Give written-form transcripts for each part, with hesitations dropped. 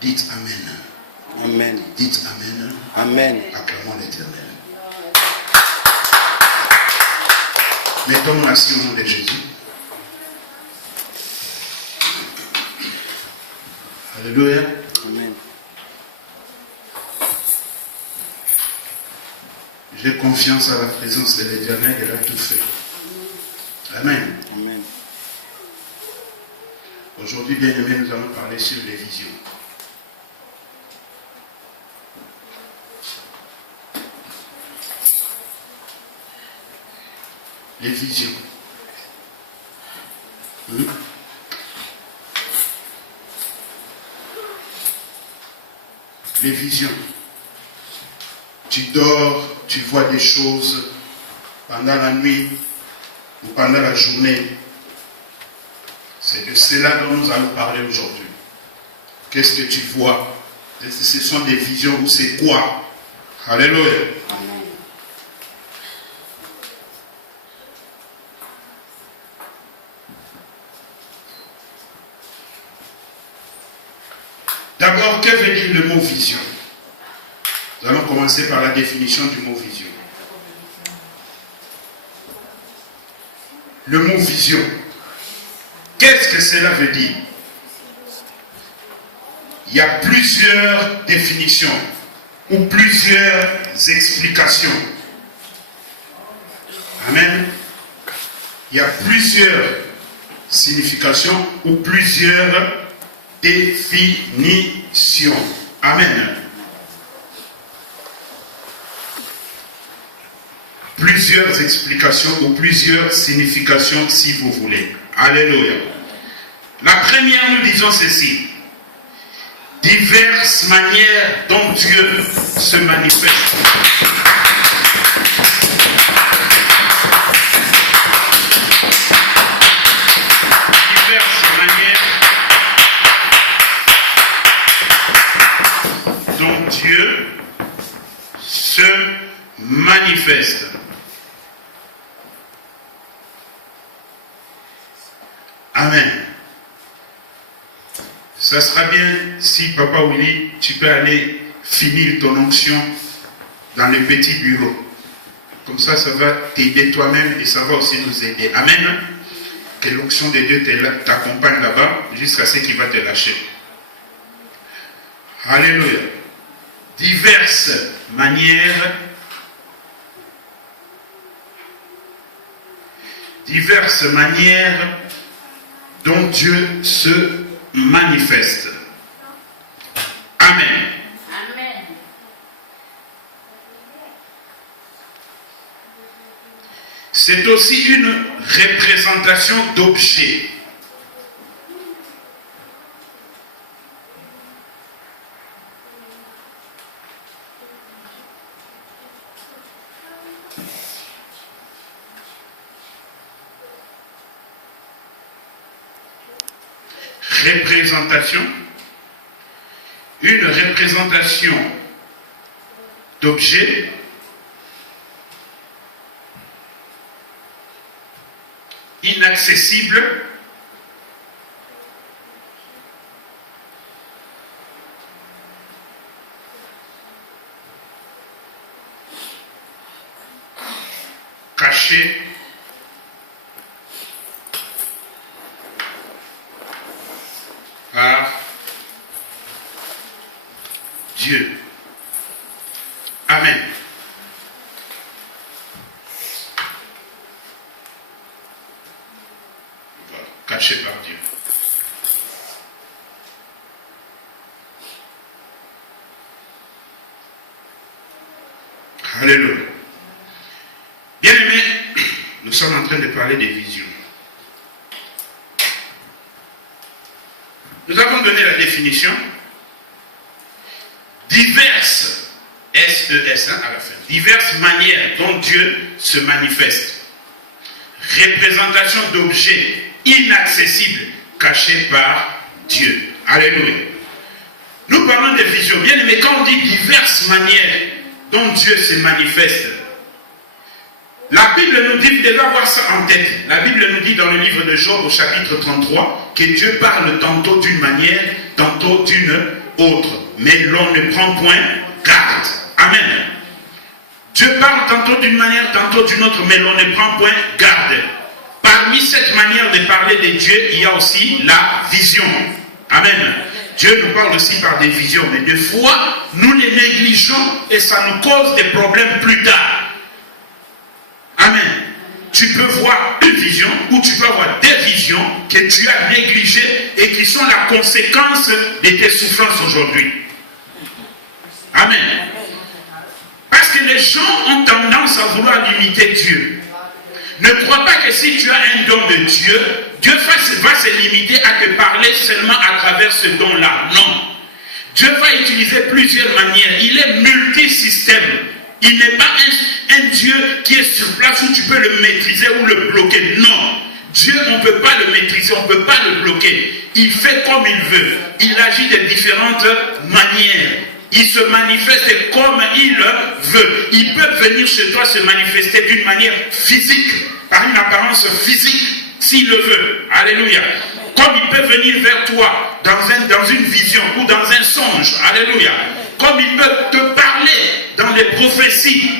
Dites Amen. Amen. Dites Amen. Amen. Acclamons l'Éternel. Mettons-nous assis au nom de Jésus. Alléluia. Amen. J'ai confiance à la présence de l'Éternel, elle a tout fait. Amen. Amen. Aujourd'hui, bien aimé, nous allons parler sur les visions. Les visions. Les visions. Tu dors, tu vois des choses pendant la nuit ou pendant la journée. C'est de cela dont nous allons parler aujourd'hui. Qu'est-ce que tu vois? Ce sont des visions ou c'est quoi? Alléluia. Amen. D'abord, que veut dire le mot vision? Nous allons commencer par la définition du mot vision. Le mot vision, qu'est-ce que cela veut dire? Il y a plusieurs définitions ou plusieurs explications. Amen. Il y a plusieurs significations ou plusieurs définitions. Amen. Plusieurs explications ou plusieurs significations si vous voulez. Alléluia. La première, nous disons ceci. Diverses manières dont Dieu se manifeste. Diverses manières dont Dieu se manifeste. Amen. Ça sera bien si Papa Willy, tu peux aller finir ton onction dans le petit bureau. Comme ça, ça va t'aider toi-même et ça va aussi nous aider. Amen. Que l'onction de Dieu t'accompagne là-bas jusqu'à ce qu'il va te lâcher. Alléluia. Diverses manières dont Dieu se manifeste. Amen. Amen. C'est aussi une représentation d'objets. Une représentation d'objets inaccessibles cachés par Dieu. Amen. Voilà, caché par Dieu. Alléluia. Bien aimé, nous sommes en train de parler des visions. Nous avons donné la définition. Diverses, S-E-S à la fin, diverses manières dont Dieu se manifeste. Représentation d'objets inaccessibles cachés par Dieu. Alléluia. Nous parlons de visions. Bien aimé, quand on dit diverses manières dont Dieu se manifeste, la Bible nous dit, vous devez avoir ça en tête. La Bible nous dit dans le livre de Job au chapitre 33 que Dieu parle tantôt d'une manière, tantôt d'une autre. Mais l'on ne prend point garde. Amen. Dieu parle tantôt d'une manière, tantôt d'une autre, mais l'on ne prend point garde. Parmi cette manière de parler de Dieu, il y a aussi la vision. Amen. Dieu nous parle aussi par des visions, mais des fois, nous les négligeons et ça nous cause des problèmes plus tard. Amen. Tu peux voir une vision ou tu peux avoir des visions que tu as négligées et qui sont la conséquence de tes souffrances aujourd'hui. Amen. Parce que les gens ont tendance à vouloir limiter Dieu. Ne crois pas que si tu as un don de Dieu, Dieu va se limiter à te parler seulement à travers ce don-là. Non. Dieu va utiliser plusieurs manières. Il est multisystème. Il n'est pas un Dieu qui est sur place où tu peux le maîtriser ou le bloquer. Non. Dieu, on ne peut pas le maîtriser, on ne peut pas le bloquer. Il fait comme il veut. Il agit de différentes manières. Il se manifeste comme il veut. Il peut venir chez toi se manifester d'une manière physique, par une apparence physique, s'il le veut. Alléluia. Comme il peut venir vers toi dans une vision ou dans un songe. Alléluia. Comme il peut te parler dans les prophéties,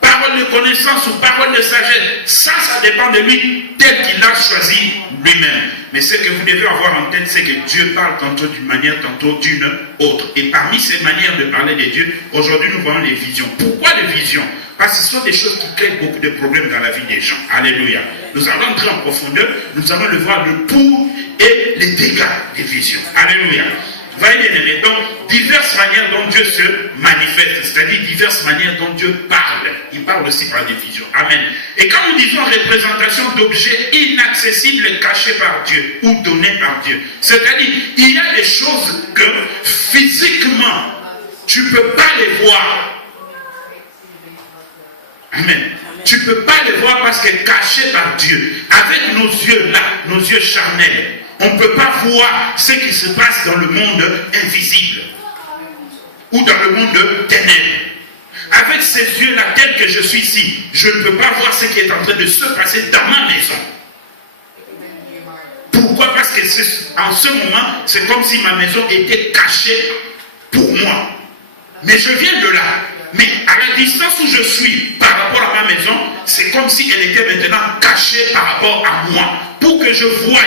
paroles de connaissance ou paroles de sagesse. Ça dépend de lui, tel qu'il a choisi lui-même. Mais ce que vous devez avoir en tête, c'est que Dieu parle tantôt d'une manière, tantôt d'une autre. Et parmi ces manières de parler de Dieu, aujourd'hui nous voyons les visions. Pourquoi les visions? Parce que ce sont des choses qui créent beaucoup de problèmes dans la vie des gens. Alléluia. Nous allons entrer en profondeur, nous allons le voir le pour et les dégâts des visions. Alléluia. Voyez bien aimé, donc diverses manières dont Dieu se manifeste, c'est-à-dire diverses manières dont Dieu parle. Il parle aussi par des visions. Amen. Et quand nous disons représentation d'objets inaccessibles cachés par Dieu ou donnés par Dieu, c'est-à-dire il y a des choses que physiquement tu ne peux pas les voir. Amen. Tu ne peux pas les voir parce que cachés par Dieu. Avec nos yeux là, nos yeux charnels, on ne peut pas voir ce qui se passe dans le monde invisible ou dans le monde de ténèbres. Avec ces yeux-là, tels que je suis ici, je ne peux pas voir ce qui est en train de se passer dans ma maison. Pourquoi? Parce que en ce moment, c'est comme si ma maison était cachée pour moi. Mais je viens de là. Mais à la distance où je suis par rapport à ma maison, c'est comme si elle était maintenant cachée par rapport à moi. Pour que je voie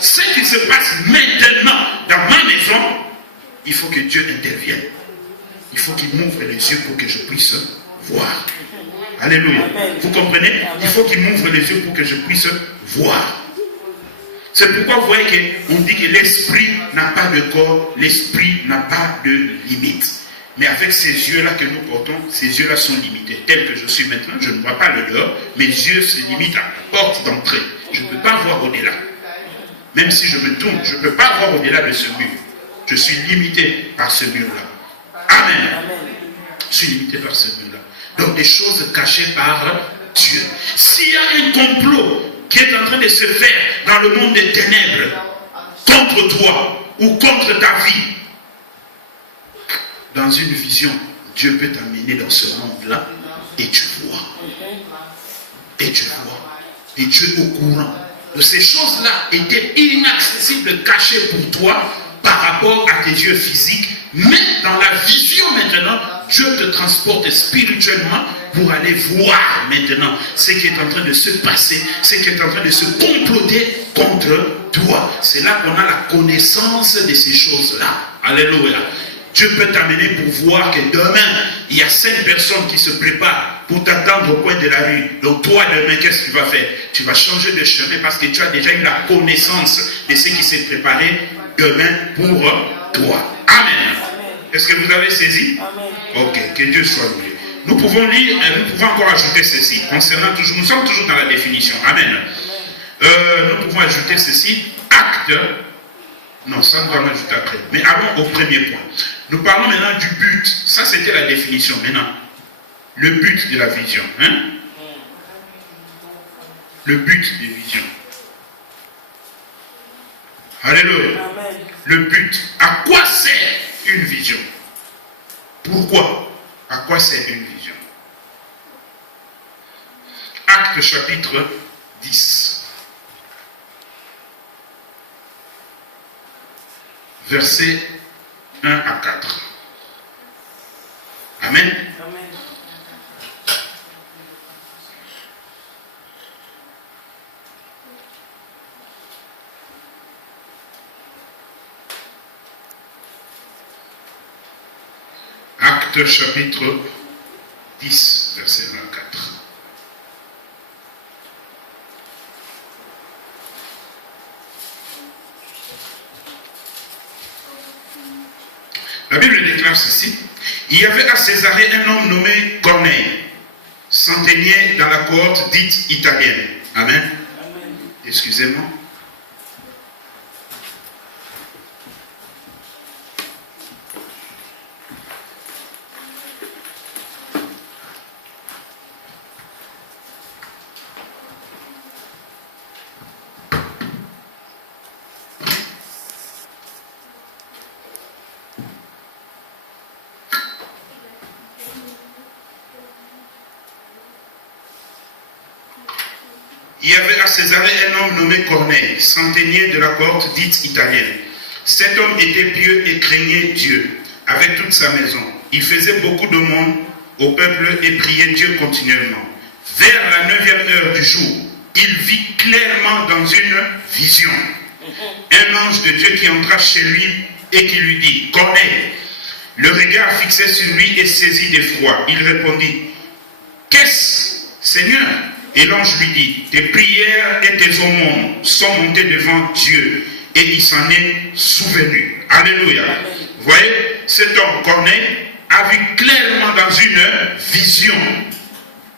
ce qui se passe maintenant dans ma maison, il faut que Dieu intervienne. Il faut qu'il m'ouvre les yeux pour que je puisse voir. Alléluia. Vous comprenez? Il faut qu'il m'ouvre les yeux pour que je puisse voir. C'est pourquoi vous voyez qu'on dit que l'esprit n'a pas de corps, l'esprit n'a pas de limite. Mais avec ces yeux-là que nous portons, ces yeux-là sont limités. Tel que je suis maintenant, je ne vois pas le dehors. Mes yeux se limitent à la porte d'entrée. Je ne peux pas voir au-delà. Même si je me tourne, je ne peux pas voir au-delà de ce mur. Je suis limité par ce mur-là. Amen. Je suis limité par ce mur-là. Donc des choses cachées par Dieu. S'il y a un complot qui est en train de se faire dans le monde des ténèbres contre toi ou contre ta vie, dans une vision, Dieu peut t'amener dans ce monde-là et tu vois. Et tu vois. Et Dieu est au courant de ces choses-là étaient inaccessibles, cachées pour toi par rapport à tes yeux physiques. Mais dans la vision maintenant, Dieu te transporte spirituellement pour aller voir maintenant ce qui est en train de se passer, ce qui est en train de se comploter contre toi. C'est là qu'on a la connaissance de ces choses-là. Alléluia. Dieu peut t'amener pour voir que demain, il y a 5 personnes qui se préparent pour t'attendre au coin de la rue. Donc toi, demain, qu'est-ce que tu vas faire? Tu vas changer de chemin parce que tu as déjà eu la connaissance de ce qui s'est préparé demain pour toi. Amen. Est-ce que vous avez saisi? Ok, que Dieu soit loué. Nous pouvons lire, nous pouvons encore ajouter ceci. Concernant toujours, nous sommes toujours dans la définition. Amen. Nous pouvons ajouter ceci. Acte. Non, ça nous allons ajouter après. Mais allons au premier point. Nous parlons maintenant du but. Ça, c'était la définition. Maintenant, le but de la vision. Hein? Le but des visions. Alléluia. Amen. Le but. À quoi sert une vision? Pourquoi? À quoi sert une vision? Acte chapitre 10. Verset 1 à 4. Amen. Amen. Actes chapitre 10, verset 1 à 4. La Bible déclare ceci. Il y avait à Césarée un homme nommé Corneille, centenier dans la cohorte dite italienne. Amen. Amen. Excusez-moi. Il y avait à Césarée un homme nommé Corneille, centenier de la cohorte dite italienne. Cet homme était pieux et craignait Dieu, avec toute sa maison. Il faisait beaucoup de monde au peuple et priait Dieu continuellement. Vers la 9e heure du jour, il vit clairement dans une vision un ange de Dieu qui entra chez lui et qui lui dit, Corneille. Le regard fixé sur lui et saisi d'effroi, il répondit, qu'est-ce, Seigneur? Et l'ange lui dit, tes prières et tes aumônes sont montées devant Dieu et il s'en est souvenu. Alléluia. Vous voyez, cet homme Corneille a vu clairement dans une vision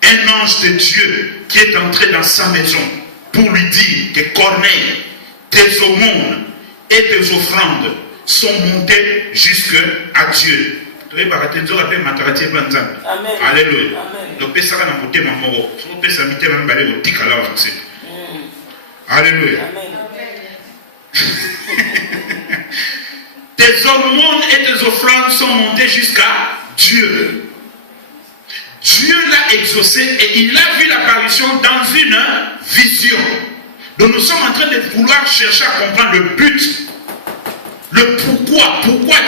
un ange de Dieu qui est entré dans sa maison pour lui dire que Corneille, tes aumônes et tes offrandes sont montées jusqu'à Dieu. Amen. Alléluia. Alléluia. Tes aumônes et tes offrandes sont montées jusqu'à Dieu. Dieu l'a exaucé et il a vu l'apparition dans une vision. Donc nous sommes en train de vouloir chercher à comprendre le but. Le pourquoi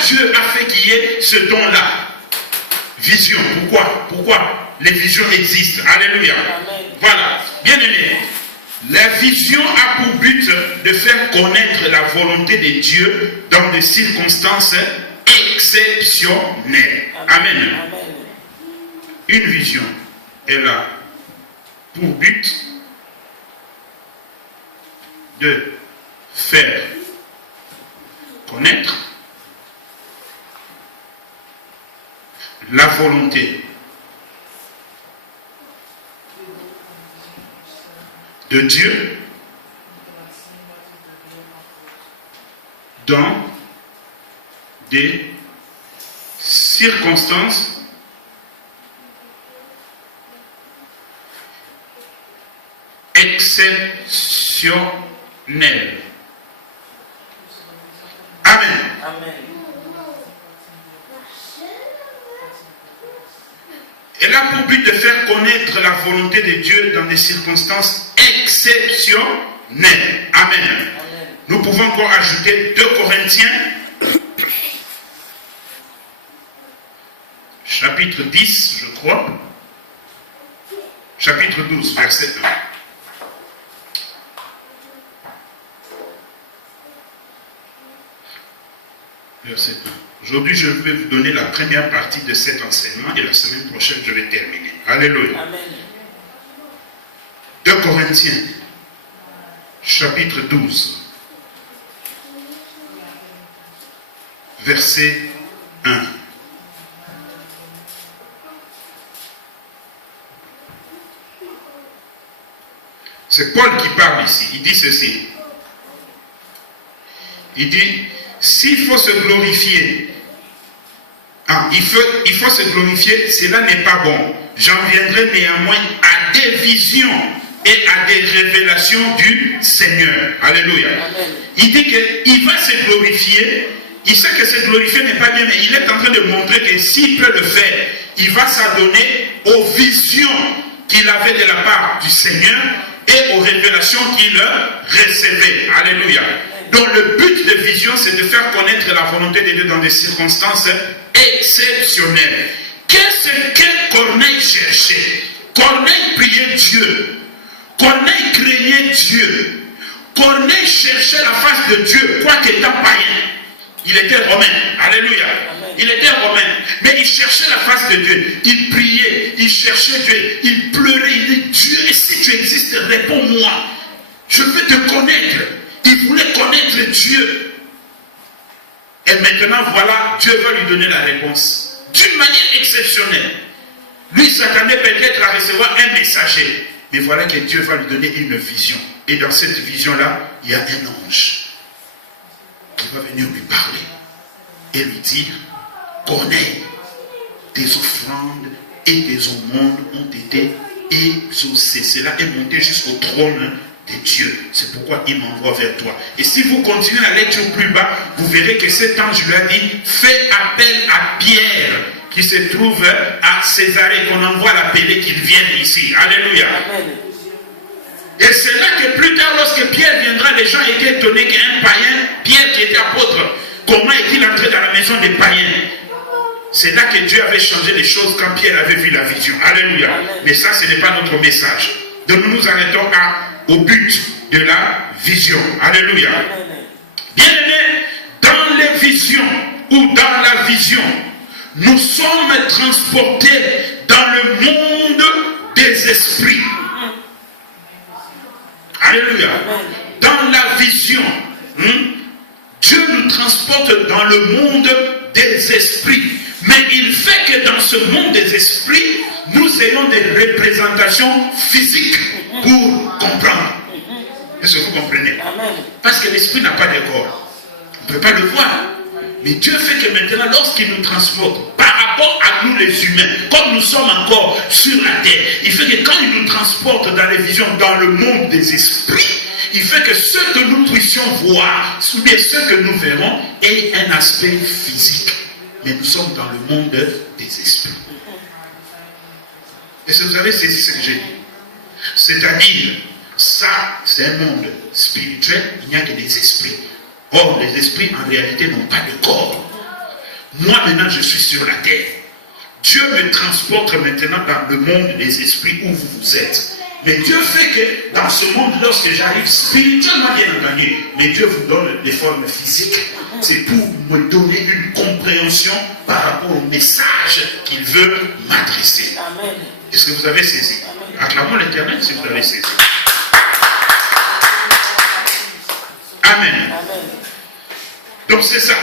Dieu a fait qu'il y ait ce don-là. Vision, pourquoi les visions existent. Alléluia. Amen. Voilà, bien aimé. La vision a pour but de faire connaître la volonté de Dieu dans des circonstances exceptionnelles. Amen. Amen. Une vision, elle a pour but de faire connaître la volonté de Dieu dans des circonstances exceptionnelles. Amen. Amen. Elle a pour but de faire connaître la volonté de Dieu dans des circonstances exceptionnelles. Amen. Amen. Nous pouvons encore ajouter 2 Corinthiens, chapitre 10, je crois, chapitre 12, verset 1. Verset 1. Aujourd'hui, je vais vous donner la première partie de cet enseignement et la semaine prochaine, je vais terminer. Alléluia. Amen. 2 Corinthiens, chapitre 12, verset 1. C'est Paul qui parle ici. Il dit ceci. Il dit, s'il faut se glorifier, il faut se glorifier, cela n'est pas bon. J'en viendrai néanmoins à des visions et à des révélations du Seigneur. Alléluia. Amen. Il dit qu'il va se glorifier. Il sait que se glorifier n'est pas bien, mais il est en train de montrer que s'il peut le faire, il va s'adonner aux visions qu'il avait de la part du Seigneur et aux révélations qu'il recevait. Alléluia. dont le but de vision, c'est de faire connaître la volonté de Dieu dans des circonstances exceptionnelles. Qu'est-ce que Corneille cherchait? Corneille priait Dieu. Corneille craignait Dieu. Corneille cherchait la face de Dieu, quoique étant païen. Il était romain. Alléluia. Il était romain. Mais il cherchait la face de Dieu. Il priait. Il cherchait Dieu. Il pleurait. Il dit, Dieu, et si tu existes, réponds-moi. Je veux te connaître. Il voulait connaître Dieu. Et maintenant, voilà, Dieu va lui donner la réponse. D'une manière exceptionnelle. Lui s'attendait peut-être à recevoir un messager. Mais voilà que Dieu va lui donner une vision. Et dans cette vision-là, il y a un ange qui va venir lui parler et lui dire, Corneille, tes offrandes et tes aumônes ont été exaucées. Cela est monté jusqu'au trône de Dieu. C'est pourquoi il m'envoie vers toi. Et si vous continuez la lecture plus bas, vous verrez que cet ange lui a dit, fais appel à Pierre, qui se trouve à Césarée, qu'on envoie l'appeler qu'il vienne ici. Alléluia. Amen. Et c'est là que plus tard, lorsque Pierre viendra, les gens étaient étonnés qu'un païen, Pierre qui était apôtre, comment est-il entré dans la maison des païens? C'est là que Dieu avait changé les choses quand Pierre avait vu la vision. Alléluia. Amen. Mais ça, ce n'est pas notre message. Donc nous nous arrêtons au but de la vision. Alléluia. Bien-aimés, dans les visions ou dans la vision, nous sommes transportés dans le monde des esprits. Alléluia. Dans la vision, Dieu nous transporte dans le monde des esprits. Mais il fait que dans ce monde des esprits, nous ayons des représentations physiques pour comprendre. Est-ce que vous comprenez? Parce que l'esprit n'a pas de corps. On ne peut pas le voir. Mais Dieu fait que maintenant, lorsqu'il nous transporte, par rapport à nous les humains, comme nous sommes encore sur la terre, il fait que quand il nous transporte dans les visions, dans le monde des esprits, il fait que ce que nous puissions voir, ou bien ce que nous verrons, ait un aspect physique. Mais nous sommes dans le monde des esprits. Est-ce que vous avez saisi ce que j'ai dit? C'est-à-dire, ça, c'est un monde spirituel, il n'y a que des esprits. Or, les esprits, en réalité, n'ont pas de corps. Moi, maintenant, je suis sur la terre. Dieu me transporte maintenant dans le monde des esprits où vous êtes. Mais Dieu fait que dans ce monde, lorsque j'arrive spirituellement, bien entendu, mais Dieu vous donne des formes physiques. C'est pour me donner une compréhension par rapport au message qu'il veut m'adresser. Est-ce que vous avez saisi? Acclamons l'Éternel si vous avez saisi. Amen. Donc c'est ça.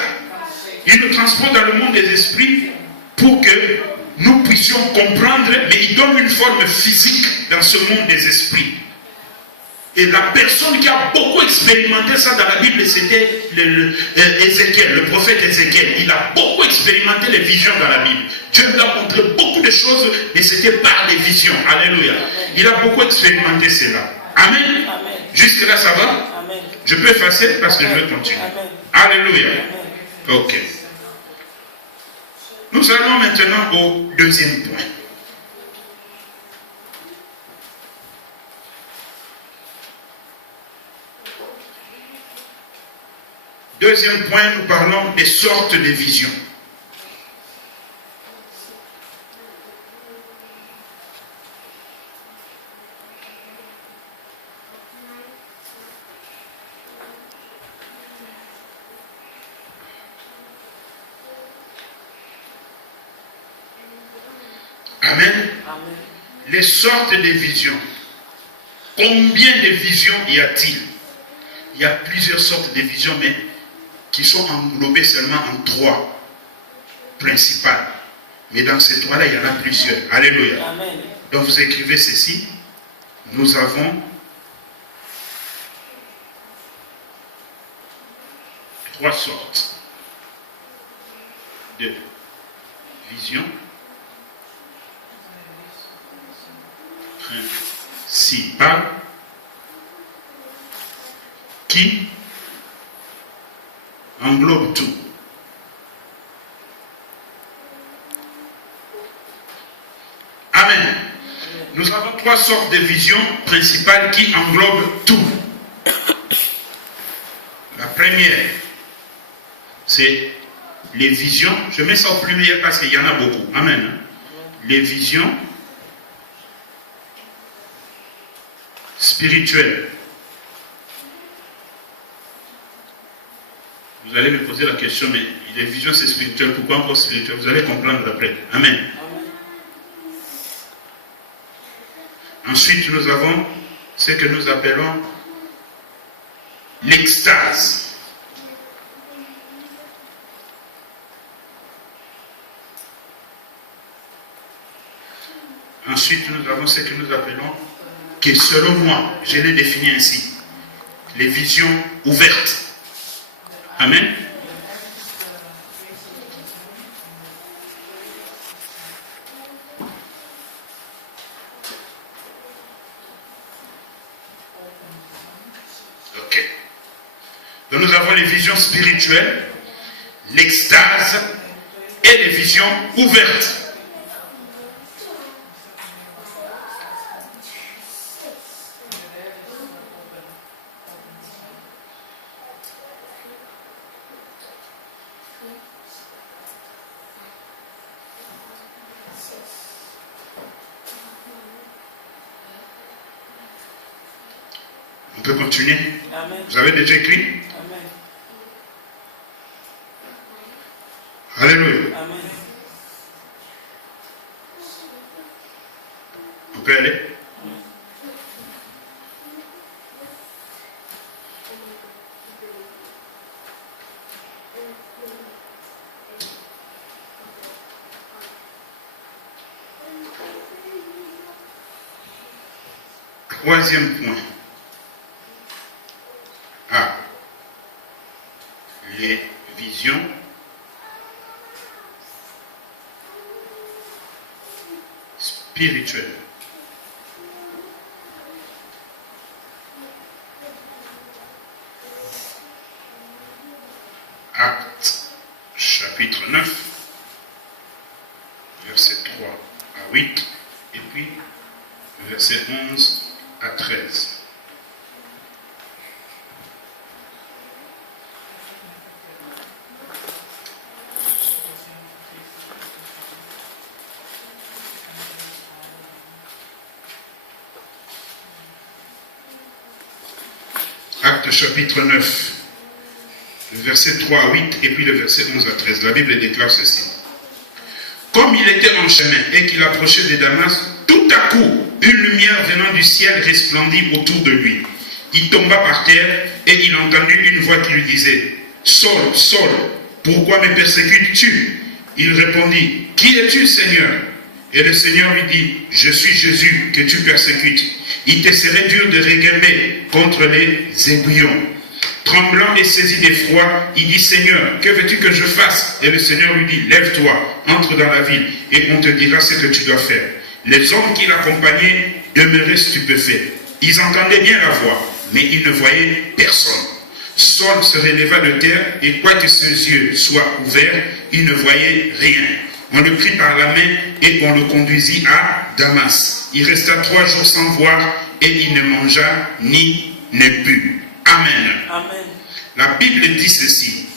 Il nous transporte dans le monde des esprits pour que nous puissions comprendre, mais il donne une forme physique dans ce monde des esprits. Et la personne qui a beaucoup expérimenté ça dans la Bible, c'était Ézéchiel, le prophète Ézéchiel. Il a beaucoup expérimenté les visions dans la Bible. Dieu lui a montré beaucoup de choses, mais c'était par des visions. Alléluia. Il a beaucoup expérimenté cela. Amen. Jusque là, ça va? Je peux effacer parce que je veux continuer. Alléluia. Ok. Nous allons maintenant au deuxième point. Deuxième point, nous parlons des sortes de visions. Amen. Les sortes de visions. Combien de visions y a-t-il? Il y a plusieurs sortes de visions, mais qui sont englobées seulement en trois principales. Mais dans ces trois-là, il y en a plusieurs. Alléluia. Amen. Donc vous écrivez ceci. Nous avons trois sortes de visions principales qui englobe tout. Amen. Nous avons trois sortes de visions principales qui englobent tout. La première, c'est les visions. Je mets ça au pluriel parce qu'il y en a beaucoup. Amen. Les visions spirituelles. Vous allez me poser la question, mais les visions c'est spirituel, pourquoi encore spirituel? Vous allez comprendre après. Amen. Ensuite, nous avons ce que nous appelons l'extase. Ensuite, nous avons ce que nous appelons, qui selon moi, je l'ai défini ainsi, les visions ouvertes. Amen. Ok. Donc nous avons les visions spirituelles, l'extase et les visions ouvertes. On peut continuer. Amen. Vous avez déjà écrit? Amen. Alléluia. Amen. On peut aller? Troisième point. Ah. Les visions spirituelles. Actes, chapitre 9, verset 3 à 8, et puis verset 11 à 13. Actes chapitre 9, le verset 3 à 8 et puis le verset 11 à 13. La Bible déclare ceci. Comme il était en chemin et qu'il approchait de Damas, tout à coup, une lumière venant du ciel resplendit autour de lui. Il tomba par terre et il entendit une voix qui lui disait, « Saul, Saul, pourquoi me persécutes-tu » Il répondit, « Qui es-tu, Seigneur » Et le Seigneur lui dit, « Je suis Jésus que tu persécutes. Il te serait dur de reguember contre les aiguillons. » Tremblant et saisi d'effroi, il dit, « Seigneur, que veux-tu que je fasse » Et le Seigneur lui dit, « Lève-toi, entre dans la ville, et on te dira ce que tu dois faire. » Les hommes qui l'accompagnaient demeuraient stupéfaits. Ils entendaient bien la voix, mais ils ne voyaient personne. Saul se releva de terre, et quoique ses yeux soient ouverts, il ne voyait rien. On le prit par la main, et on le conduisit à Damas. Il resta 3 jours sans voir, et il ne mangea ni ne but. Amen. Amen. La Bible dit ceci.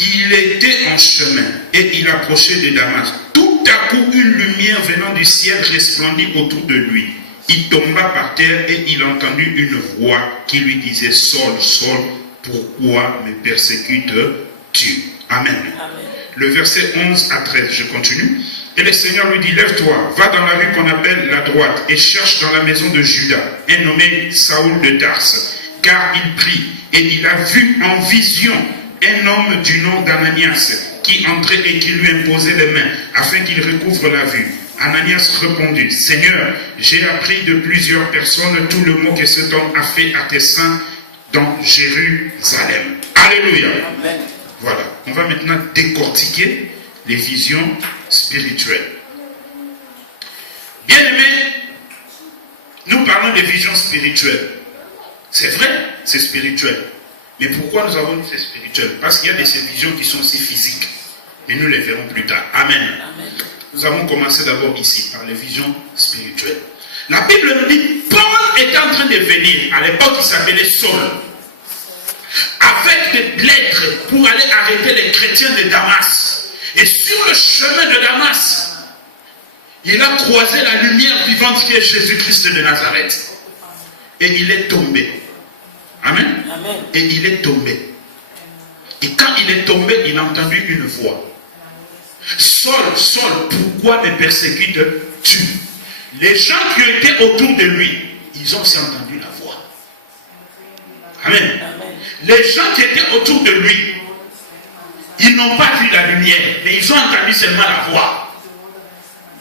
Il était en chemin et il approchait de Damas. Tout à coup, une lumière venant du ciel resplendit autour de lui. Il tomba par terre et il entendit une voix qui lui disait, « Saul, Saul, pourquoi me persécutes-tu » Amen. Amen. Le verset 11 à 13, je continue. Et le Seigneur lui dit, « Lève-toi, va dans la rue qu'on appelle la droite et cherche dans la maison de Judas un nommé Saoul de Tarse. Car il prie et il a vu en vision un homme du nom d'Ananias qui entrait et qui lui imposait les mains afin qu'il recouvre la vue. Ananias répondit, « Seigneur, j'ai appris de plusieurs personnes tout le mot que cet homme a fait à tes saints dans Jérusalem. » Alléluia. Amen. Voilà, on va maintenant décortiquer les visions spirituelles. Bien-aimés, nous parlons des visions spirituelles. C'est vrai, c'est spirituel. Mais pourquoi nous avons dit c'est spirituel? Parce qu'il y a des visions qui sont aussi physiques. Mais nous les verrons plus tard. Amen. Amen. Nous avons commencé d'abord ici, par les visions spirituelles. La Bible nous dit, Paul était en train de venir. À l'époque, il s'appelait Saul. avec des lettres pour aller arrêter les chrétiens de Damas. Et sur le chemin de Damas, il a croisé la lumière vivante qui est Jésus-Christ de Nazareth. Et il est tombé. Amen. Amen. Et il est tombé. Et quand il est tombé, il a entendu une voix. Saul, Saul, pourquoi me persécutes-tu? Les gens qui étaient autour de lui, ils ont aussi entendu la voix. Amen. Amen. Les gens qui étaient autour de lui, ils n'ont pas vu la lumière, mais ils ont entendu seulement la voix.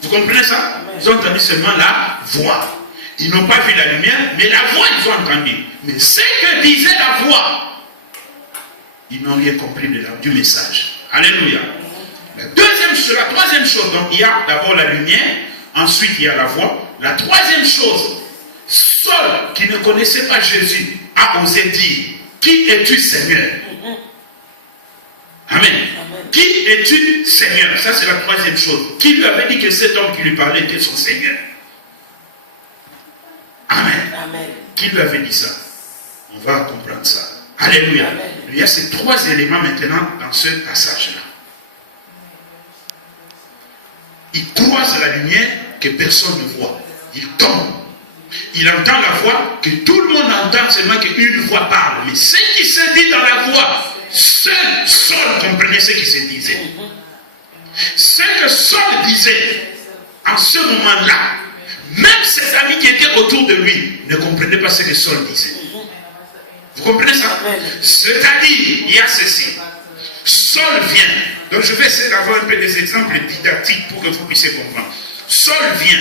Vous comprenez ça? Ils ont entendu seulement la voix. Ils n'ont pas vu la lumière, mais la voix, ils ont entendu. Mais ce que disait la voix, ils n'ont rien compris du message. Alléluia. La troisième chose, donc il y a d'abord la lumière, ensuite il y a la voix. La troisième chose, Saul, qui ne connaissait pas Jésus, a osé dire, qui es-tu, Seigneur? Amen. Amen. Qui es-tu, Seigneur? Ça c'est la troisième chose. Qui lui avait dit que cet homme qui lui parlait était son Seigneur? Amen. Amen. Qui lui avait dit ça? On va comprendre ça. Alléluia. Amen. Il y a ces trois éléments maintenant dans ce passage-là. Il croise la lumière que personne ne voit. Il tombe. Il entend la voix que tout le monde entend, seulement qu'une voix parle. Mais ce qui se dit dans la voix, seul Saul comprenait ce qui se disait. Ce que Saul disait en ce moment-là, même ses amis qui étaient autour de lui ne comprenaient pas ce que Saul disait. Vous comprenez ça? C'est-à-dire, il y a ceci. Saul vient. Donc je vais essayer d'avoir un peu des exemples didactiques pour que vous puissiez comprendre. Saul vient.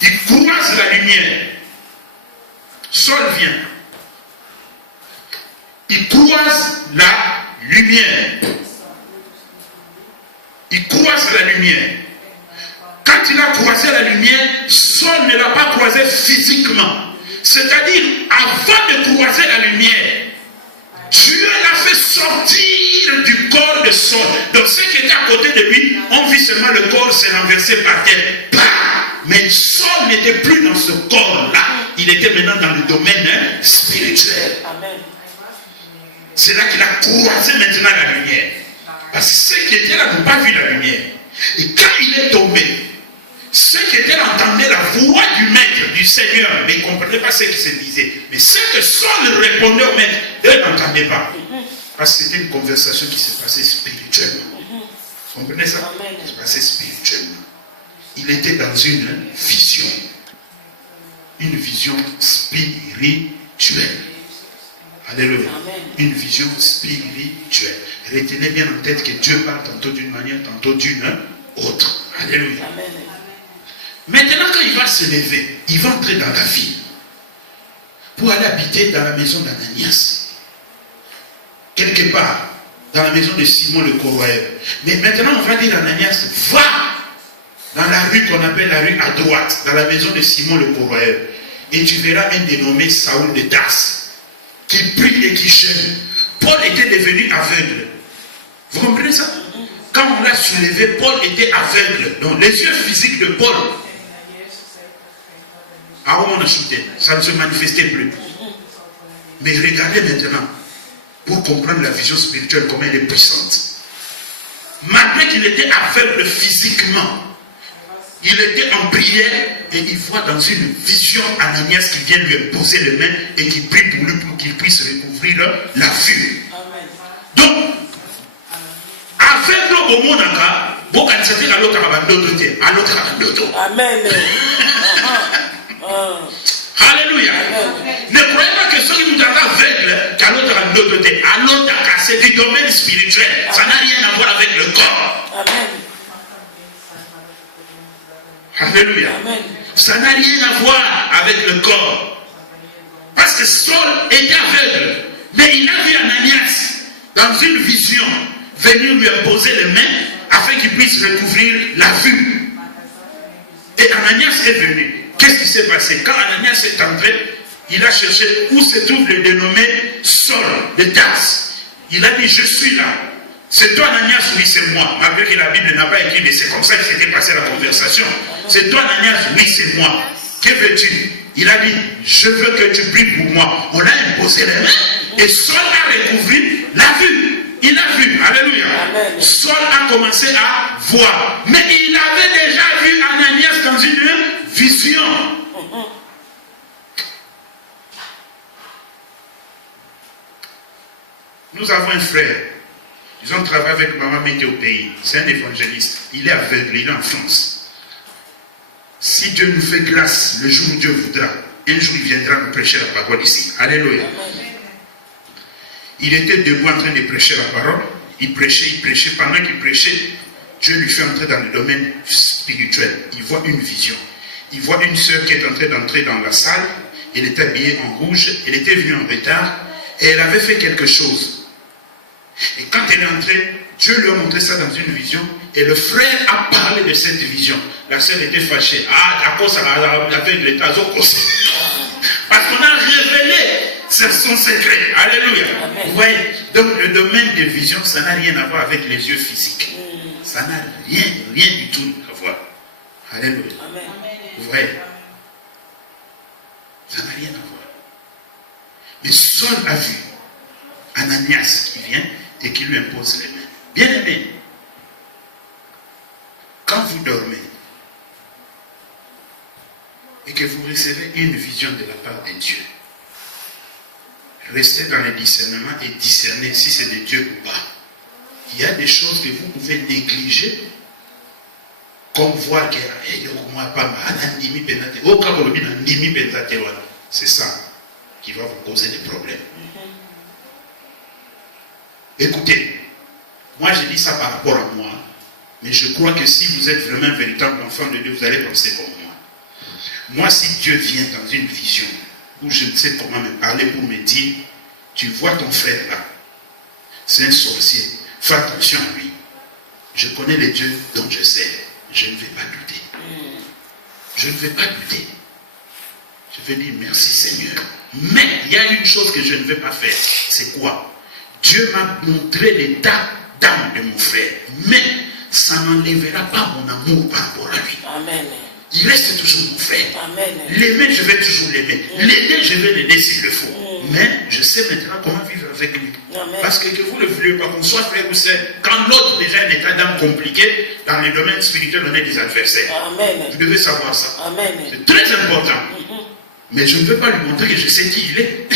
Il croise la lumière. Saul vient. Il croise la lumière. Il croise la lumière. Quand il a croisé la lumière, Saul ne l'a pas croisé physiquement. C'est-à-dire, avant de croiser la lumière, Dieu l'a fait sortir du corps de Saul. Donc ceux qui étaient à côté de lui ont vu seulement le corps se renverser par terre. Mais Saul n'était plus dans ce corps-là. Il était maintenant dans le domaine spirituel. Amen. C'est là qu'il a croisé maintenant la lumière. Parce que ceux qui étaient là n'ont pas vu la lumière. Et quand il est tombé, ceux qui étaient là entendaient la voix du maître, du Seigneur, mais ils ne comprenaient pas ce qui se disait. Mais ceux que Saul répondait au maître, eux n'entendaient pas. Parce que c'était une conversation qui s'est passée spirituellement. Vous comprenez ça? Ça s'est passé spirituellement. Il était dans une vision. Une vision spirituelle. Alléluia. Une vision spirituelle. Retenez bien en tête que Dieu parle tantôt d'une manière, tantôt d'une autre. Alléluia. Amen. Maintenant, quand il va se lever, il va entrer dans la ville pour aller habiter dans la maison d'Ananias. Quelque part, dans la maison de Simon le Corroyeur. Mais maintenant, on va dire à Ananias, va dans la rue qu'on appelle la rue à droite, dans la maison de Simon le Corroyeur. Et tu verras un dénommé Saoul de Tarse, qui prie et qui jeûne. Paul était devenu aveugle. Vous comprenez ça? Quand on l'a soulevé, Paul était aveugle. Donc les yeux physiques de Paul, on a chuté, ça ne se manifestait plus. Mais regardez maintenant, pour comprendre la vision spirituelle, comment elle est puissante. Malgré qu'il était aveugle physiquement, il était en prière et il voit dans une vision Ananias qui vient lui imposer les mains et qui prie pour lui pour qu'il puisse recouvrir la vue. Donc, aveugle au monde, Amen. Alléluia. Ne croyez pas que ceux qui nous rendent aveugles, qu'à l'autre à l'autre côté, à l'autre c'est du domaine spirituel. Ça n'a rien à voir avec le corps. Amen. Alléluia. Amen. Ça n'a rien à voir avec le corps. Parce que Saul était aveugle. Mais il a vu Ananias dans une vision venir lui imposer les mains afin qu'il puisse recouvrir la vue. Et Ananias est venu. Qu'est-ce qui s'est passé? Quand Ananias est entré, il a cherché où se trouve le dénommé Saul de Tarse. Il a dit, je suis là. C'est toi Ananias? Oui, c'est moi. Malgré que la Bible n'a pas écrit, mais c'est comme ça que s'était passé la conversation. C'est toi Ananias? Oui, c'est moi. Que veux-tu? Il a dit, je veux que tu pries pour moi. On a imposé les mains. Et Saul a recouvert la vue. Il a vu. Alléluia. Amen. Saul a commencé à voir. Mais il avait déjà vu Ananias dans une vision. Nous avons un frère. Ils ont travaillé avec Maman Mété au pays. C'est un évangéliste. Il est aveugle. Il est en France. Si Dieu nous fait grâce, le jour où Dieu voudra, un jour il viendra nous prêcher la parole ici. Alléluia. Amen. Il était debout en train de prêcher la parole. Il prêchait. Pendant qu'il prêchait, Dieu lui fait entrer dans le domaine spirituel. Il voit une vision. Il voit une sœur qui est en train d'entrer dans la salle. Elle était habillée en rouge. Elle était venue en retard. Et elle avait fait quelque chose. Et quand elle est entrée, Dieu lui a montré ça dans une vision. Et le frère a parlé de cette vision. La sœur était fâchée. Ah, d'accord, ça avec l'état. Parce qu'on a révélé son secret. Alléluia. Amen. Vous voyez, donc le domaine de vision, ça n'a rien à voir avec les yeux physiques. Ça n'a rien du tout à voir. Alléluia. Amen. Vous voyez, ça n'a rien à voir. Mais Saul a vu Ananias qui vient et qui lui impose les mains. Bien aimé, quand vous dormez et que vous recevez une vision de la part de Dieu, restez dans le discernement et discernez si c'est de Dieu ou pas. Il y a des choses que vous pouvez négliger, comme voir que c'est ça qui va vous causer des problèmes. Écoutez, moi je dis ça par rapport à moi, mais je crois que si vous êtes vraiment un véritable enfant de Dieu, vous allez penser comme moi. Moi, si Dieu vient dans une vision, où je ne sais comment me parler pour me dire, tu vois ton frère là, c'est un sorcier, fais attention à lui. Je connais les dieux dont je sais, je ne vais pas douter. Je ne vais pas douter. Je vais dire merci Seigneur. Mais il y a une chose que je ne vais pas faire. C'est quoi? Dieu m'a montré l'état d'âme de mon frère. Mais ça n'enlèvera pas mon amour par rapport à lui. Amen. Il reste toujours mon frère. Amen. L'aimer, je vais toujours l'aimer. L'aider, je vais l'aider s'il le faut. Mais je sais maintenant comment vivre avec lui. Amen. Parce que vous ne voulez pas qu'on soit frère ou sœur. Quand l'autre déjà a un état d'âme compliqué, dans les domaines spirituels, on est des adversaires. Amen. Vous devez savoir ça. Amen. C'est très important. Mais je ne veux pas lui montrer que je sais qui il est.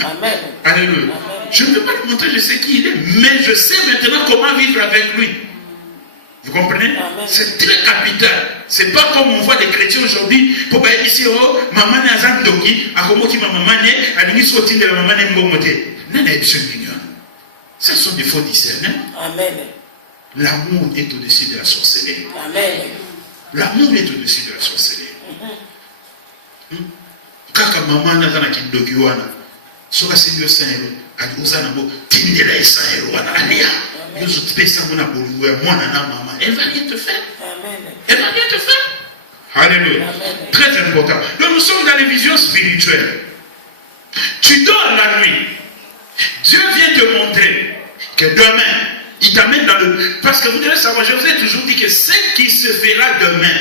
Amen. Alléluia. Amen. Je ne veux pas lui montrer que je sais qui il est. Mais je sais maintenant comment vivre avec lui. Vous comprenez? C'est très capital. C'est pas comme on voit des chrétiens aujourd'hui. Pour pas ici, oh, maman n'est pas doki, à comment qui ma maman n'est, à l'uni sorti de la maman n'est pas moté. Non, ce sont des faux discernements. Amen. L'amour est au-dessus de la sorcellerie. Amen. L'amour est au-dessus de la sorcellerie. Kaka maman n'a pas de doki wana. Soka sibio saero, adiuza na bo tindela saero wana alia. Elle va rien te faire. Amen. Elle va rien te faire. Alléluia. Amen. Très important. Donc nous sommes dans les visions spirituelles. Tu dors la nuit. Dieu vient te montrer que demain, il t'amène dans le... Parce que vous devez savoir, je vous ai toujours dit que ce qui se fera demain,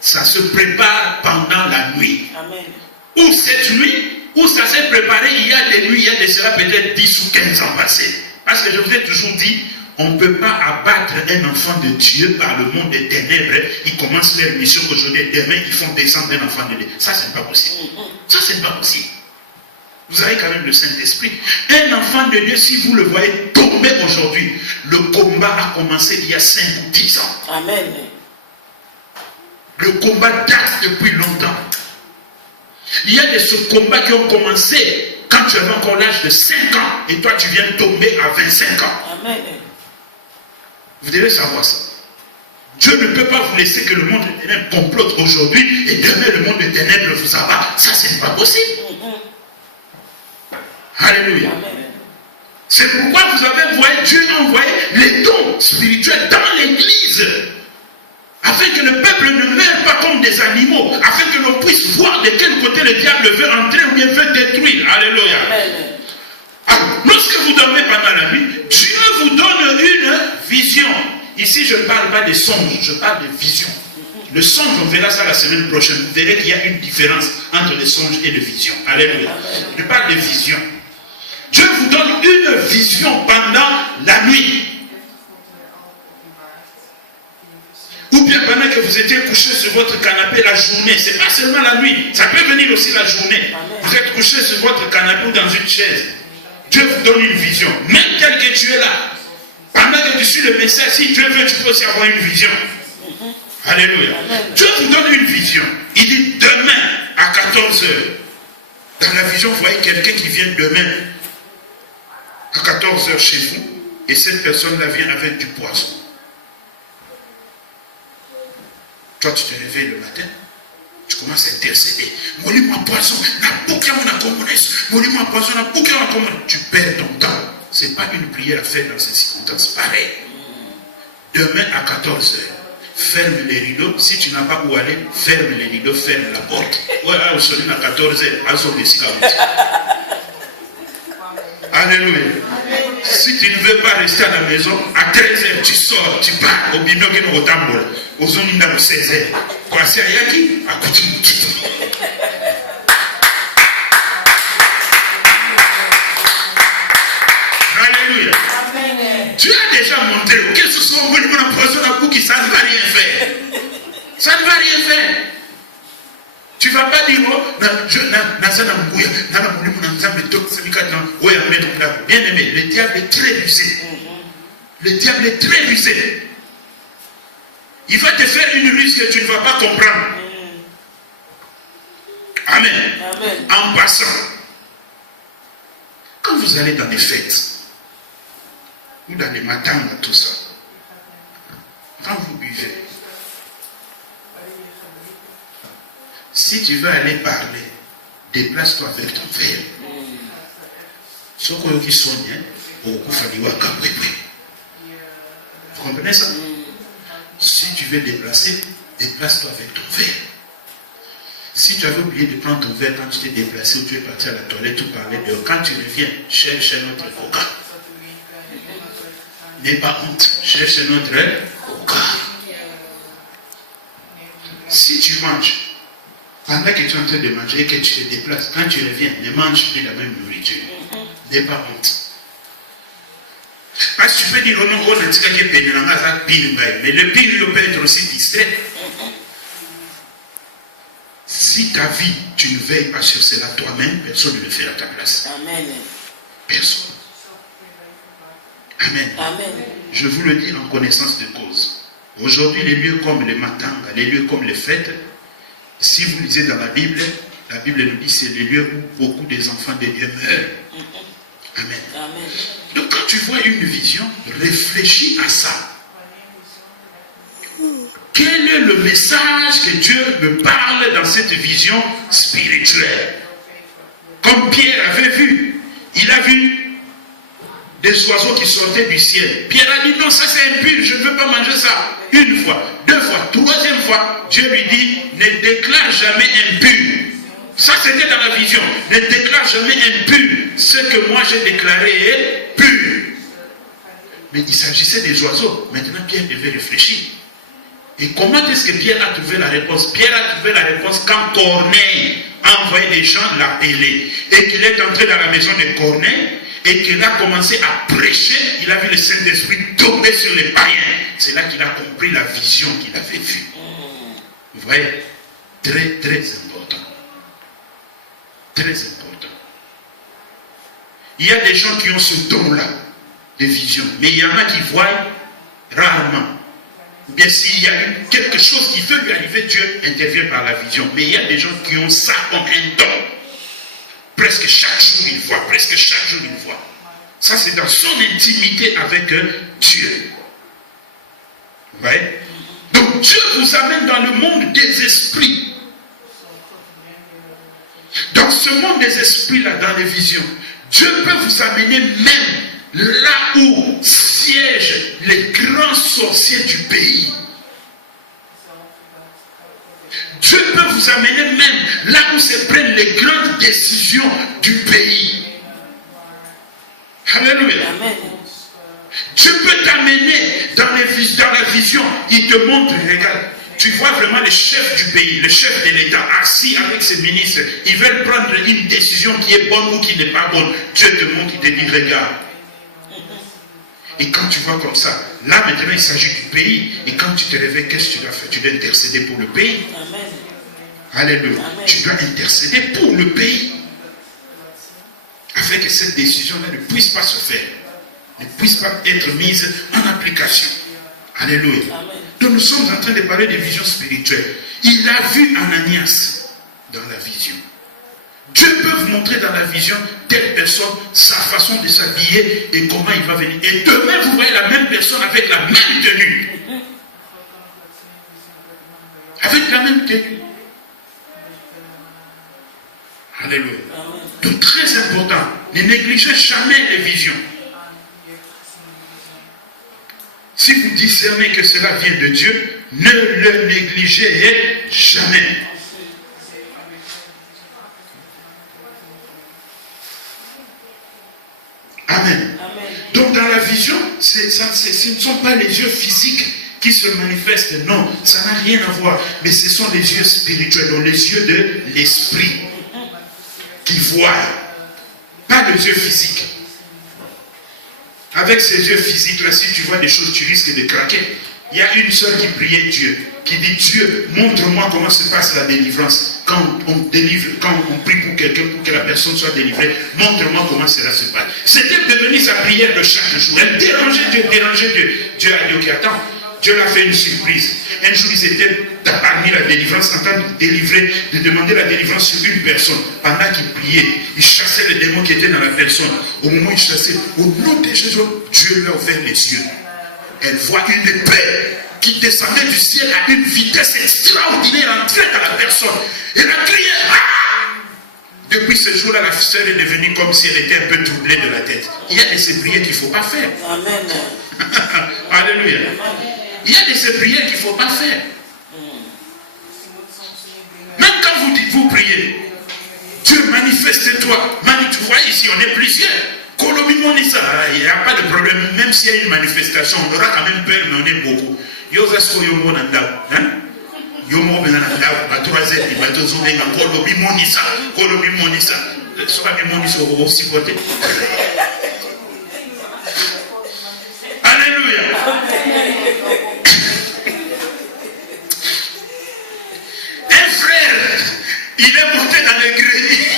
ça se prépare pendant la nuit. Amen. Ou cette nuit, ou ça s'est préparé il y a des nuits, il y a de cela peut-être 10 ou 15 ans passés. Parce que je vous ai toujours dit, on ne peut pas abattre un enfant de Dieu par le monde des ténèbres. Ils commencent leur mission aujourd'hui et demain, ils font descendre un enfant de Dieu. Ça, c'est pas possible. Ça, c'est pas possible. Vous avez quand même le Saint-Esprit. Un enfant de Dieu, si vous le voyez tomber aujourd'hui, le combat a commencé il y a 5 ou 10 ans. Amen. Le combat date depuis longtemps. Il y a de ce combat qui ont commencé quand tu avais encore l'âge de 5 ans et toi tu viens tomber à 25 ans. Amen. Vous devez savoir ça. Dieu ne peut pas vous laisser que le monde des ténèbres complote aujourd'hui et demain le monde des ténèbres vous abat. Ça, c'est pas possible. Alléluia. Amen. C'est pourquoi vous avez envoyé, Dieu a envoyé les dons spirituels dans l'église. Afin que le peuple ne meure pas comme des animaux. Afin que l'on puisse voir de quel côté le diable veut entrer ou bien veut détruire. Alléluia. Amen. Alors, lorsque vous dormez pendant la nuit, Dieu vous donne une vision. Ici, je ne parle pas des songes, je parle de vision. Le songe, on verra ça la semaine prochaine. Vous verrez qu'il y a une différence entre les songes et les visions. Alléluia. Je parle de vision. Dieu vous donne une vision pendant la nuit. Ou bien pendant que vous étiez couché sur votre canapé la journée. Ce n'est pas seulement la nuit. Ça peut venir aussi la journée. Vous êtes couché sur votre canapé ou dans une chaise. Dieu vous donne une vision. Même tel que tu es là. Pendant que tu suis le message, si Dieu veut, tu peux aussi avoir une vision. Alléluia. Dieu vous donne une vision. Il dit demain à 14h. Dans la vision, vous voyez quelqu'un qui vient demain à 14h chez vous. Et cette personne-là vient avec du poisson. Toi, tu te réveilles le matin, tu commences à intercéder. Mollis-moi poisson, mollis-moi poisson, tu perds ton temps. Ce n'est pas une prière à faire dans ces circonstances. Pareil. Demain à 14h, ferme les rideaux. Si tu n'as pas où aller, ferme les rideaux, ferme la porte. Voilà, au soleil à 14h, alléluia. Si tu ne veux pas rester à la maison, à 13h, tu sors, tu pars au bino qui nous retamboule. Aux zones de 16h. Quoi, c'est à Yaki? À côté de tout. Alléluia. Tu as déjà montré que ce soit un poisson à bout qui ça ne va rien faire. Ça ne va rien faire. Tu ne vas pas dire, bien aimé, le diable est très rusé. Le diable est très rusé. Il va te faire une ruse que tu ne vas pas comprendre. Amen. Amen. En passant, quand vous allez dans les fêtes, ou dans les matins, tout ça, quand vous buvez, si tu veux aller parler, déplace-toi avec ton verre. Ce qui sont vous comprenez ça? Si tu veux déplacer, déplace-toi avec ton verre. Si tu avais oublié de prendre ton verre quand tu t'es déplacé ou tu es parti à la toilette, tu parlais dehors, quand tu reviens, cherche notre coca. N'aie pas honte, cherche notre coca. Si tu manges, pendant que tu es en train de manger et que tu te déplaces, quand tu reviens, ne mange plus la même nourriture. N'aie pas honte. Parce que tu peux dire, oh non, mais le pire peut être aussi distrait. Si ta vie, tu ne veilles pas sur cela toi-même, personne ne le fait à ta place. Amen. Personne. Amen. Amen. Je vous le dis en connaissance de cause. Aujourd'hui, les lieux comme les matanga, les lieux comme les fêtes, si vous lisez dans la Bible nous dit que c'est les lieux où beaucoup des enfants de Dieu meurent. Amen. Amen. Donc quand tu vois une vision, réfléchis à ça. Quel est le message que Dieu me parle dans cette vision spirituelle? Comme Pierre avait vu, il a vu des oiseaux qui sortaient du ciel. Pierre a dit non, ça c'est impur, je ne veux pas manger ça. Une fois, deux fois, troisième fois, Dieu lui dit ne déclare jamais impur. Ça c'était dans la vision. Ne déclare jamais impur. Ce que moi j'ai déclaré est pur. Mais il s'agissait des oiseaux. Maintenant Pierre devait réfléchir. Et comment est-ce que Pierre a trouvé la réponse? Pierre a trouvé la réponse quand Corneille a envoyé des gens l'appeler. Et qu'il est entré dans la maison de Corneille et qu'il a commencé à prêcher. Il a vu le Saint-Esprit tomber sur les païens. C'est là qu'il a compris la vision qu'il avait vue. Vous voyez? Très, très important. Très important. Il y a des gens qui ont ce don-là de vision. Mais il y en a qui voient rarement. Ou bien s'il y a eu quelque chose qui veut lui arriver, Dieu intervient par la vision. Mais il y a des gens qui ont ça comme un don. Presque chaque jour il voit, presque chaque jour il voit. Ça c'est dans son intimité avec Dieu. Vous voyez? Donc Dieu vous amène dans le monde des esprits. Dans ce monde des esprits-là, dans les visions, Dieu peut vous amener même là où siègent les grands sorciers du pays. Dieu peut vous amener même là où se prennent les grandes décisions du pays. Alléluia. Amen. Dieu peut t'amener dans la vision. Il te montre, regarde, tu vois vraiment le chef du pays, le chef de l'État, assis avec ses ministres. Ils veulent prendre une décision qui est bonne ou qui n'est pas bonne. Dieu te montre, il te dit, regarde. Et quand tu vois comme ça, là maintenant il s'agit du pays. Et quand tu te réveilles, qu'est-ce que tu dois faire? Tu dois intercéder pour le pays. Amen. Alléluia. Amen. Tu dois intercéder pour le pays. Afin que cette décision-là ne puisse pas se faire. Ne puisse pas être mise en application. Alléluia. Amen. Donc nous sommes en train de parler de vision spirituelle. Il a vu Ananias dans la vision. Dieu peut vous montrer dans la vision telle personne, sa façon de s'habiller et comment il va venir. Et demain, vous voyez la même personne avec la même tenue. Avec la même tenue. Alléluia. Donc très important, ne négligez jamais les visions. Si vous discernez que cela vient de Dieu, ne le négligez jamais. Amen. Donc dans la vision, ce ne sont pas les yeux physiques qui se manifestent. Non, ça n'a rien à voir. Mais ce sont les yeux spirituels, donc les yeux de l'esprit qui voient. Pas les yeux physiques. Avec ces yeux physiques-là, si tu vois des choses, tu risques de craquer. Il y a une sœur qui priait Dieu, qui dit, Dieu, montre-moi comment se passe la délivrance. Quand on délivre, quand on prie pour quelqu'un, pour que la personne soit délivrée, montre-moi comment cela se passe. C'était devenu sa prière de chaque jour. Elle dérangeait Dieu, dérangeait Dieu. Dieu a dit, ok, attends, Dieu l'a fait une surprise. Un jour, ils étaient parmi la délivrance, en train de délivrer, de demander la délivrance sur une personne. Pendant qu'il priait, il chassait les démons qui étaient dans la personne. Au moment où il chassait, au nom de Jésus, Dieu leur ouvert les yeux. Elle voit une épée qui descendait du ciel à une vitesse extraordinaire, entrait dans la personne. Elle a crié. Ah! Depuis ce jour-là, la sœur est devenue comme si elle était un peu troublée de la tête. Il y a de ces prières qu'il ne faut pas faire. Amen. Alléluia. Il y a de ces prières qu'il ne faut pas faire. Même quand vous priez, Dieu manifeste-toi. Tu vois ici, on est plusieurs. Il n'y a pas de problème. Même s'il y a une manifestation, on aura quand même peur, mais on est beaucoup. Yozasko yomo nandao. Yomo benandao. Baturaze, batozo benga. Kolobi monisa. Kolobi monisa. Soka bimonisa aussi côté. Alléluia. Un frère, il est monté dans le grenier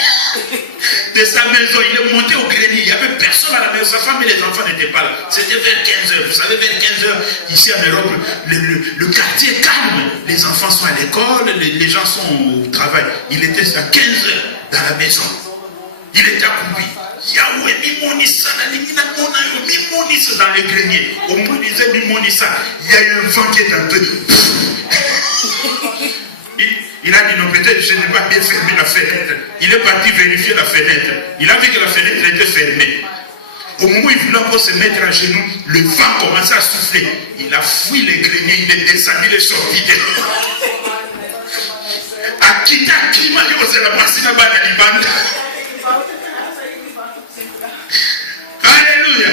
de sa maison, il est monté au grenier, il n'y avait personne à la maison, sa femme et les enfants n'étaient pas là. C'était vers 15h. Vous savez, vers 15h, ici en Europe, le quartier est calme. Les enfants sont à l'école, les gens sont au travail. Il était à 15h dans la maison. Il était accroupi. Yahweh, Mimonissa, Mimonissa dans le grenier. Au moment où il disait Mimonissa, il y a eu un vent qui est entré. Il a dit non, peut-être je n'ai pas bien fermé la fenêtre. Il est parti vérifier la fenêtre. Il a vu que la fenêtre était fermée. Au moment où il voulait encore se mettre à genoux, le vent commençait à souffler. Il a fui les greniers, il est descendu, il est sorti. Akita Kima c'est la Massina Bana Libanda. Alléluia.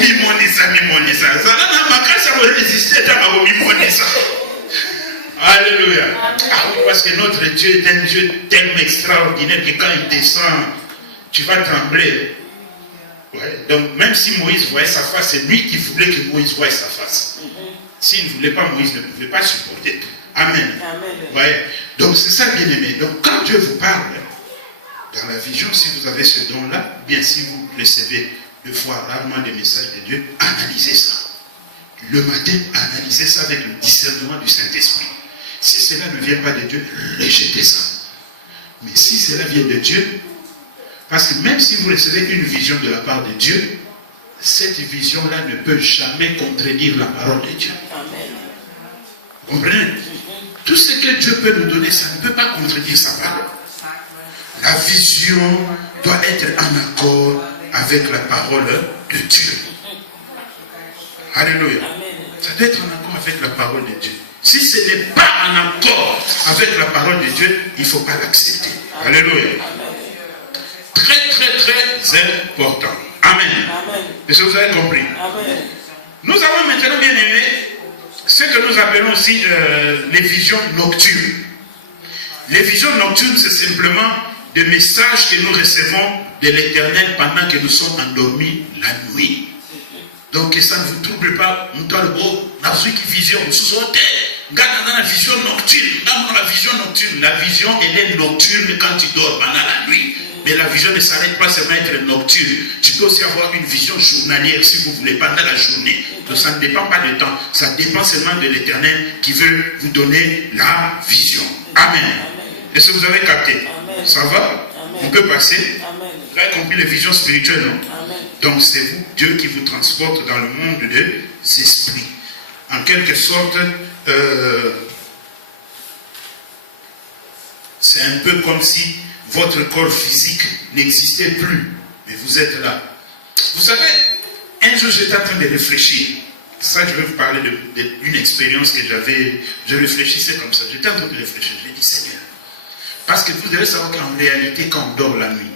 Mimonisa. Zalana Makasa va résister à Mimonisa. Alléluia. Ah oui, parce que notre Dieu est un Dieu tellement extraordinaire que quand il descend, tu vas trembler. Ouais. Donc même si Moïse voyait sa face, c'est lui qui voulait que Moïse voie sa face. S'il ne voulait pas, Moïse ne pouvait pas supporter. Amen. Ouais. Donc c'est ça, bien aimé. Donc quand Dieu vous parle, dans la vision, si vous avez ce don-là, bien si vous recevez deux fois rarement des messages de Dieu, analysez ça. Le matin, analysez ça avec le discernement du Saint-Esprit. Si cela ne vient pas de Dieu, rejetez ça. Mais si cela vient de Dieu, parce que même si vous recevez une vision de la part de Dieu, cette vision-là ne peut jamais contredire la parole de Dieu. Vous comprenez? Tout ce que Dieu peut nous donner, ça ne peut pas contredire sa parole. La vision doit être en accord avec la parole de Dieu. Alléluia. Ça doit être en accord avec la parole de Dieu. Si ce n'est pas en accord avec la parole de Dieu, il ne faut pas l'accepter. Alléluia. Très, très, très important. Amen. Est-ce que vous avez compris? Nous avons maintenant, bien aimé, ce que nous appelons aussi les visions nocturnes. Les visions nocturnes, c'est simplement des messages que nous recevons de l'Éternel pendant que nous sommes endormis la nuit. Donc que ça ne vous trouble pas. Nous avons une vision. La vision nocturne. La vision, elle est nocturne quand tu dors pendant la nuit. Mais la vision ne s'arrête pas seulement être nocturne. Tu peux aussi avoir une vision journalière si vous voulez pendant la journée. Donc ça ne dépend pas du temps. Ça dépend seulement de l'Éternel qui veut vous donner la vision. Amen. Est-ce que vous avez capté? Amen. Ça va? Amen. On peut passer? Amen. Vous avez compris les visions spirituelles, non? Amen. Donc c'est vous, Dieu, qui vous transporte dans le monde des esprits. En quelque sorte, c'est un peu comme si votre corps physique n'existait plus, mais vous êtes là. Vous savez, un jour j'étais en train de réfléchir. Ça, je vais vous parler d'une expérience que j'avais. Je réfléchissais comme ça. J'étais en train de réfléchir. J'ai dit, Seigneur, parce que vous devez savoir qu'en réalité, quand on dort la nuit,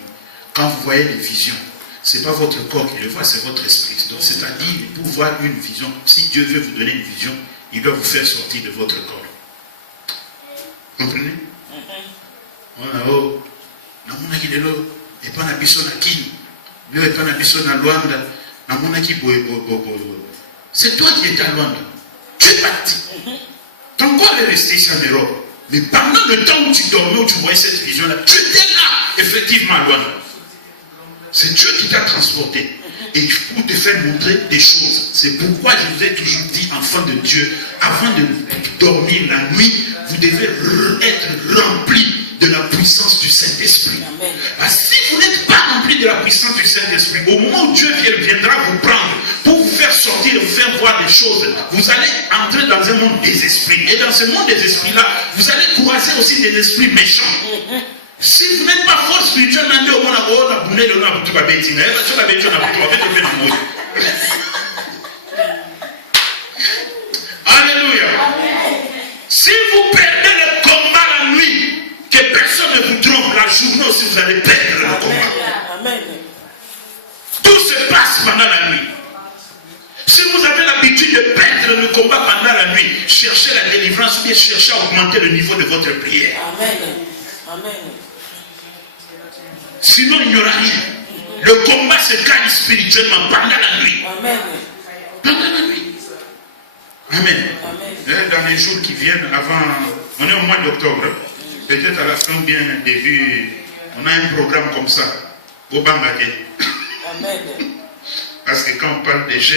quand vous voyez des visions, ce n'est pas votre corps qui le voit, c'est votre esprit. Donc, c'est-à-dire, pour voir une vision, si Dieu veut vous donner une vision, il doit vous faire sortir de votre corps. Comprenez? C'est toi qui étais à Luanda. Tu es parti. Ton corps est resté ici en Europe. Mais pendant le temps où tu dormais, où tu voyais cette vision-là, tu étais là, effectivement, à Luanda. C'est Dieu qui t'a transporté. Et pour te faire montrer des choses. C'est pourquoi je vous ai toujours dit, enfant de Dieu, avant de dormir la nuit, vous devez être rempli de la puissance du Saint-Esprit. Parce que si vous n'êtes pas rempli de la puissance du Saint-Esprit, au moment où Dieu viendra vous prendre pour vous faire sortir, vous faire voir des choses, vous allez entrer dans un monde des esprits. Et dans ce monde des esprits-là, vous allez croiser aussi des esprits méchants. Si vous n'êtes pas fort spirituellement, alléluia. Si vous perdez le combat la nuit, que personne ne vous trompe, la journée aussi vous allez perdre le combat. Amen. Tout se passe pendant la nuit. Si vous avez l'habitude de perdre le combat pendant la nuit, cherchez la délivrance ou bien cherchez à augmenter le niveau de votre prière. Amen. Amen. Sinon, il n'y aura rien. Le combat se gagne spirituellement pendant la nuit. Amen. Pendant la nuit. Amen. Amen. Dans les jours qui viennent, avant, on est au mois d'octobre, peut-être à la fin ou bien début, on a un programme comme ça, au Bangladesh. Amen. Parce que quand on parle des jeunes,